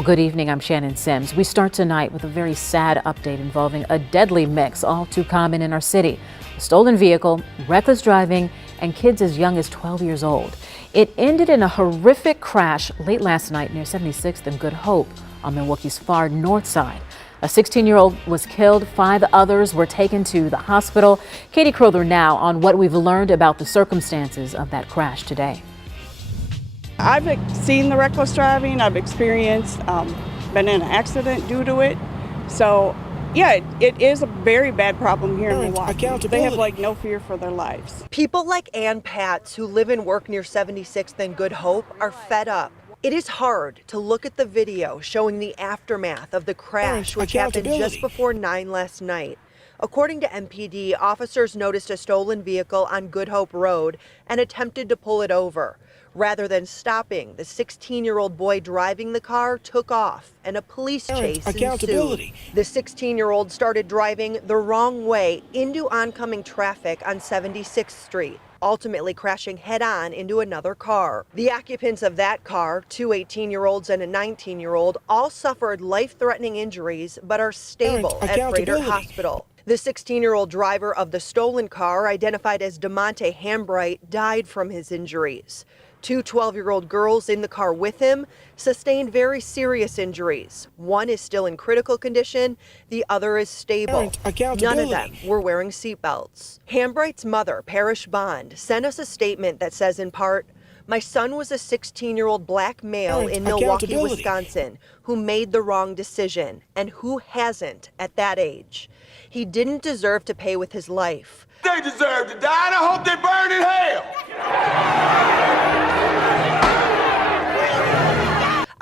Well, good evening. I'm Shannon Sims. We start tonight with a very sad update involving a deadly mix, all too common in our city. A stolen vehicle, reckless driving, and kids as young as 12 years old. It ended in a horrific crash late last night near 76th and Good Hope on Milwaukee's far north side. A 16-year-old was killed. 5 others were taken to the hospital. Katie Crowther now on what we've learned about the circumstances of that crash today. I've seen the reckless driving. I've experienced, been in an accident due to it. So, yeah, it is a very bad problem here in Milwaukee. They have no fear for their lives. People like Ann Patz, who live and work near 76th and Good Hope, are fed up. It is hard to look at the video showing the aftermath of the crash, which happened just before 9 last night. According to MPD, officers noticed a stolen vehicle on Good Hope Road and attempted to pull it over. Rather than stopping, the 16-year-old boy driving the car took off, and a police chase ensued. The 16-year-old started driving the wrong way into oncoming traffic on 76th Street, ultimately crashing head-on into another car. The occupants of that car, 2 18-year-olds and a 19-year-old, all suffered life-threatening injuries but are stable at Parental Hospital. The 16-year-old driver of the stolen car, identified as DeMonte Hambright, died from his injuries. 2 12-year-old girls in the car with him sustained very serious injuries. One is still in critical condition, the other is stable. None of them were wearing seatbelts. Hambright's mother, Parish Bond, sent us a statement that says in part, "My son was a 16-year-old black male in Milwaukee, Wisconsin, who made the wrong decision, and who hasn't at that age. He didn't deserve to pay with his life. They deserve to die, and I hope they burn in hell."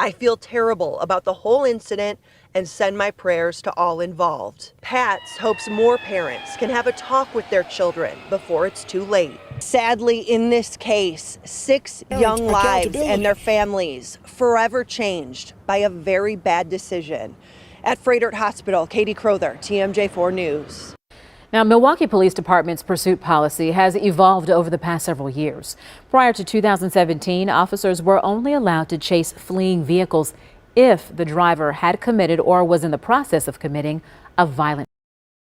I feel terrible about the whole incident and send my prayers to all involved. Patz hopes more parents can have a talk with their children before it's too late. Sadly, in this case, 6 young lives and their families forever changed by a very bad decision. At Frederick Hospital, Katie Crowther, TMJ4 News. Now, Milwaukee Police Department's pursuit policy has evolved over the past several years. Prior to 2017, officers were only allowed to chase fleeing vehicles if the driver had committed or was in the process of committing a violent.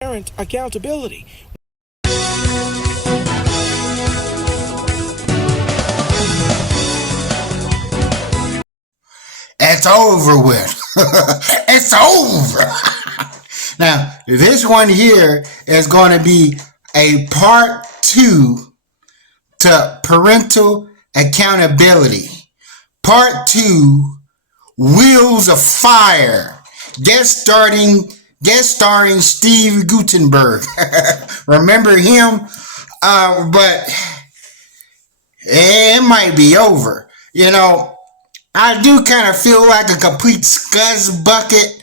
Parental accountability. It's over with. It's over. Now, this one here is going to be a part 2 to parental accountability. Part 2, Wheels of Fire. Guest starring Steve Guttenberg. Remember him? But it might be over. You know, I do kind of feel like a complete scuzz bucket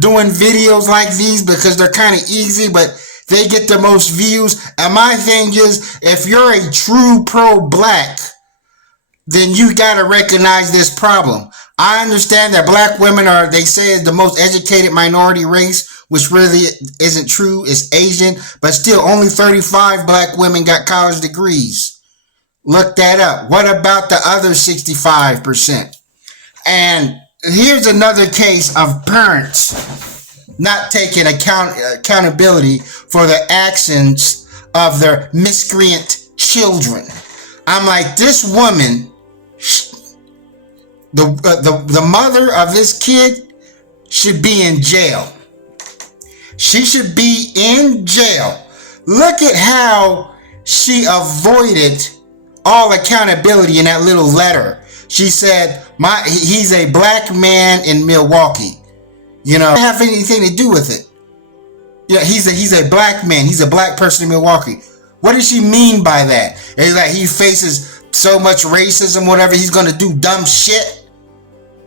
doing videos like these because they're kind of easy, but they get the most views. And my thing is, if you're a true pro-black, then you got to recognize this problem. I understand that black women are, they say, is the most educated minority race, which really isn't true. It's Asian, but still only 35 black women got college degrees. Look that up. What about the other 65%? And here's another case of parents not taking accountability for the actions of their miscreant children. I'm like, this woman, the mother of this kid should be in jail. She should be in jail. Look at how she avoided all accountability in that little letter. She said, he's a black man in Milwaukee. You know, doesn't have anything to do with it. Yeah, he's a black man. He's a black person in Milwaukee. What does she mean by that? It's like he faces so much racism, whatever. He's going to do dumb shit,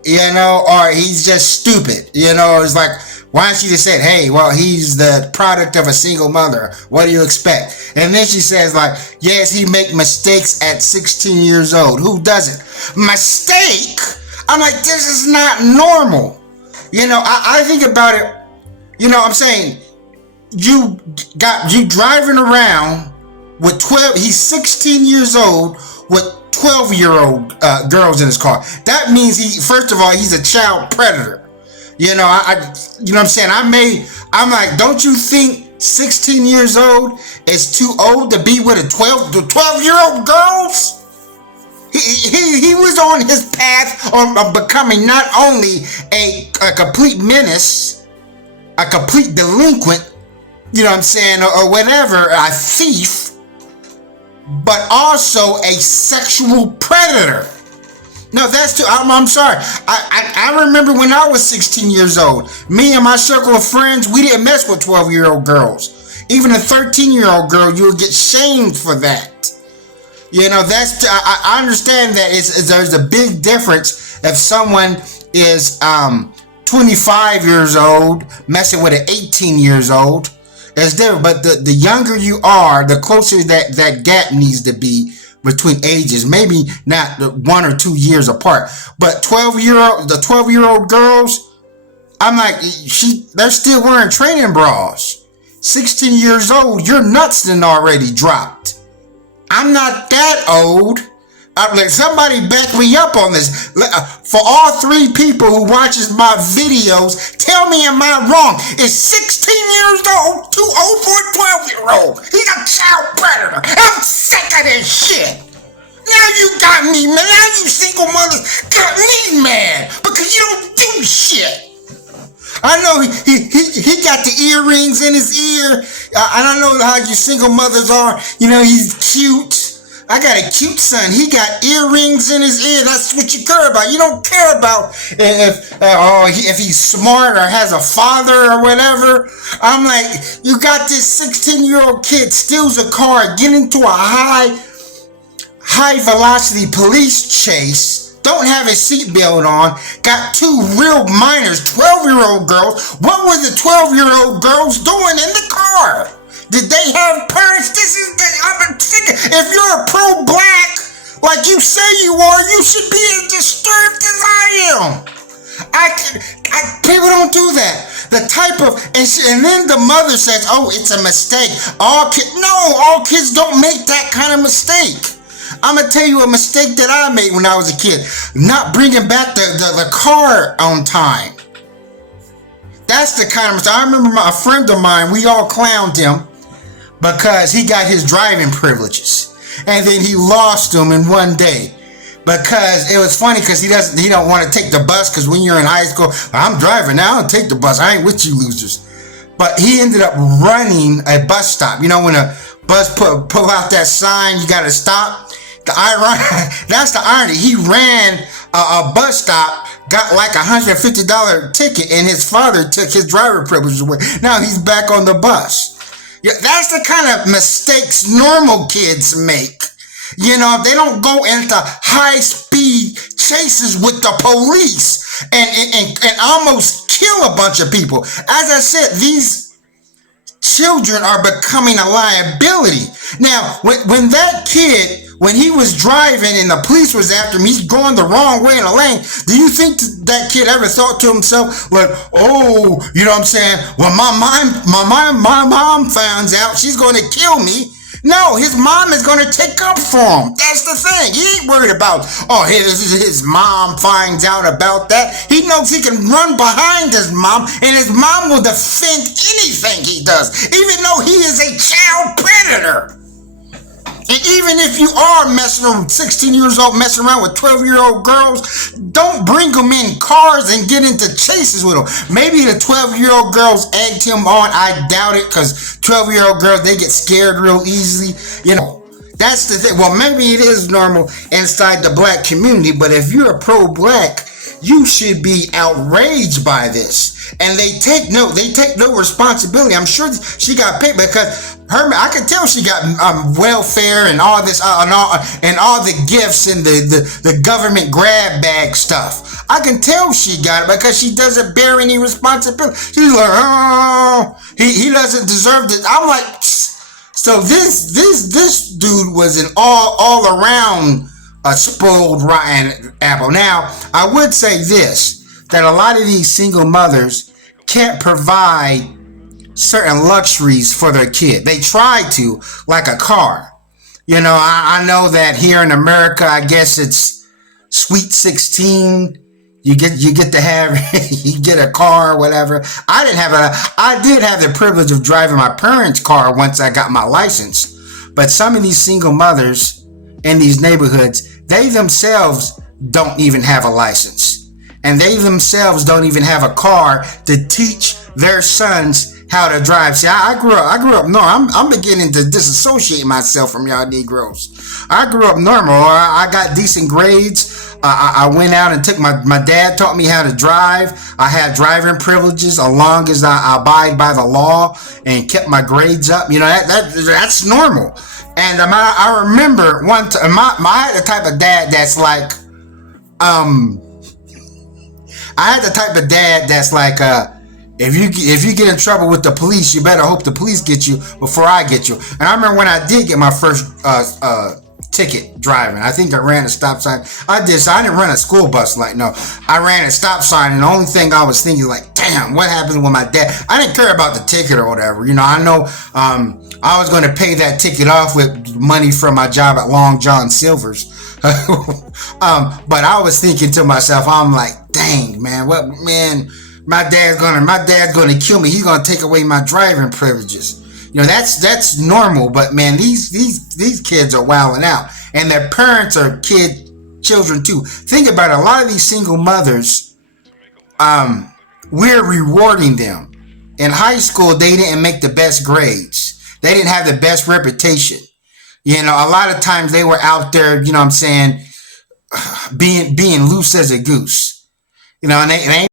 you know, or he's just stupid. You know, it's like, why don't she just say, hey, well, he's the product of a single mother. What do you expect? And then she says, like, yes, he make mistakes at 16 years old. Who doesn't? Mistake? I'm like, this is not normal. You know, I think about it. You know, I'm saying, you driving around with 12, he's 16 years old with 12-year-old girls in his car. That means first of all, he's a child predator. You know, you know what I'm saying? I'm like, don't you think 16 years old is too old to be with the 12-year-old girls? He was on his path of becoming not only a complete menace, a complete delinquent, you know what I'm saying, or whatever, a thief, but also a sexual predator. No, that's too, I'm sorry. I remember when I was 16 years old, me and my circle of friends, we didn't mess with 12-year-old girls. Even a 13-year-old girl, you'll get shamed for that. You know, I understand that there's a big difference if someone is 25 years old messing with an 18 years old. It's different, but the younger you are, the closer that gap needs to be between ages. Maybe not 1 or 2 years apart, but 12-year-old girls, I'm like, they're still wearing training bras. 16 years old, your nuts done already dropped. I'm not that old. Like, somebody back me up on this. For all 3 people who watches my videos, tell me, am I wrong? Is 16 years old too old for a 12-year-old? He's a child predator. I'm sick of this shit. Now you got me, man. Now you single mothers got me mad because you don't do shit. I know he got the earrings in his ear. I don't know how you single mothers are. You know, he's cute. I got a cute son. He got earrings in his ear. That's what you care about. You don't care about if he's smart or has a father or whatever. I'm like, you got this 16-year-old kid steals a car, get into a high velocity police chase. Don't have his seatbelt on, got 2 real minors, 12-year-old girls. What were the 12-year-old girls doing in the car? Did they have parents? I'm thinking, if you're a pro-black, like you say you are, you should be as disturbed as I am. People don't do that. The type of, and then the mother says, oh, it's a mistake. All kids don't make that kind of mistake. I'm going to tell you a mistake that I made when I was a kid. Not bringing back the car on time. That's the kind of mistake. I remember a friend of mine, we all clowned him because he got his driving privileges. And then he lost them in one day. Because it was funny because he don't want to take the bus because when you're in high school, I'm driving now, I don't take the bus. I ain't with you losers. But he ended up running a bus stop. You know, when a bus pull out that sign, you got to stop. That's the irony. He ran a bus stop, got like $150 ticket, and his father took his driver privilege away. Now he's back on the bus. Yeah, that's the kind of mistakes normal kids make. You know, they don't go into high-speed chases with the police and almost kill a bunch of people. As I said, these children are becoming a liability. Now, when that kid, when he was driving and the police was after him, he's going the wrong way in the lane. Do you think that kid ever thought to himself, like, oh, you know what I'm saying? Well, my mom finds out, she's going to kill me. No, his mom is going to take up for him. That's the thing. He ain't worried about, oh, his mom finds out about that. He knows he can run behind his mom, and his mom will defend anything he does, even though he is a child predator. And even if you are messing around, 16 years old, messing around with 12-year-old girls, don't bring them in cars and get into chases with them. Maybe the 12-year-old girls egged him on. I doubt it, because 12-year-old girls, they get scared real easily. You know, that's the thing. Well, maybe it is normal inside the black community, but if you're a pro-black, you should be outraged by this. And they take no responsibility. I'm sure she got paid because I could tell she got welfare and all this and all the gifts and the government grab bag stuff. I can tell she got it because she doesn't bear any responsibility. She's like, oh, he doesn't deserve this. I'm like, so this dude was an all around a spoiled rotten apple. Now, I would say this, that a lot of these single mothers can't provide certain luxuries for their kid. They try to, like a car. I know that here in America, I guess it's Sweet 16. You get to have you get a car or whatever. I did have the privilege of driving my parents' car once I got my license. But some of these single mothers in these neighborhoods, they themselves don't even have a license. And they themselves don't even have a car to teach their sons how to drive. See, I grew up. No, I'm beginning to disassociate myself from y'all Negroes. I grew up normal. I got decent grades. I went out and took my dad taught me how to drive. I had driving privileges as long as I abide by the law and kept my grades up. That's normal. And I remember one time, I had the type of dad that's like, if you get in trouble with the police, you better hope the police get you before I get you. And I remember when I did get my first ticket driving, I think I ran a stop sign. I didn't run a school bus. I ran a stop sign, and the only thing I was thinking, damn, what happened with my dad? I didn't care about the ticket or whatever. I know I was going to pay that ticket off with money from my job at Long John Silver's. But I was thinking to myself, I'm like, dang, man, my dad's gonna kill me. He's gonna take away my driving privileges. That's normal. But man, these kids are wilding out, and their parents are children too. Think about it. A lot of these single mothers, we're rewarding them. In high school, they didn't make the best grades. They didn't have the best reputation. A lot of times they were out there, being loose as a goose. And they